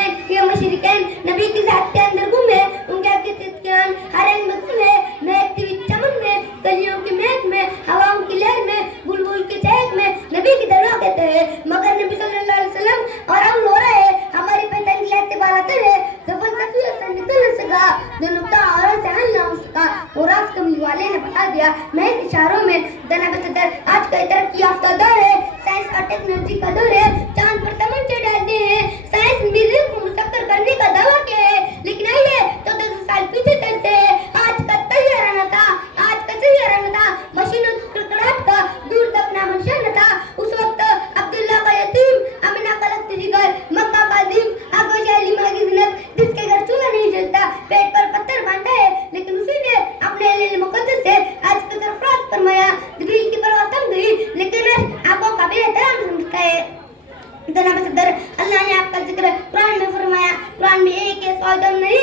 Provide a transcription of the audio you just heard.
मशरकैन या मशरिकैन नबी की ज़ात के अंदर गुम है, उनके हकीकत के हर रंग में गुम है, महकती हुई चमन में, कलियों की महक में, हवाओं की लहर में, बुलबुल की चहक में नबी की दरगाह कहते हैं। मगर नबी सल्लल्लाहु अलैहि वसल्लम और हम हो रहे हमारी पहचान की लहते बाला करे सफल तस्वीर से निकल न सका, जो नुक्ता और से हल ना हो सका, और राज कमली वाले ने बता दिया महज इशारों में। जनाब सदर, आज का तरक्की याफ्ता दौर है, साइंस और टेक्नोलॉजी का दौर है, चांद पर तमंचे डालते हैं, साइंस मिर्र को मुसक्कर करने का दावा किया है, लेकिन आइए तो 10 साल पीछे चलते हैं। आज का तैयारा न था, आज का सैयारा न था, मशीनों की कड़कड़ाहट का दूर तक नामोनिशान न था। उस वक्त अब्दुल्ला का यतीम, अमीना का लगती जिगर, मक्का का अजीम, आगोश हलीमा की ज़िनत, जिसके घर चूल्हा नहीं जलता, पेट पर पत्थर बांधा है, लेकिन उसी ने अपने अहले मुक़द्दस से आज की सरफराज फरमाया। दिल की परवाह थम गई, लेकिन आंखों का भी एहतराम समझता है। जनाब सदर, अल्लाह ने आपका जिक्र कुरान में फरमाया, कुरान में एक ऐसा आदम नहीं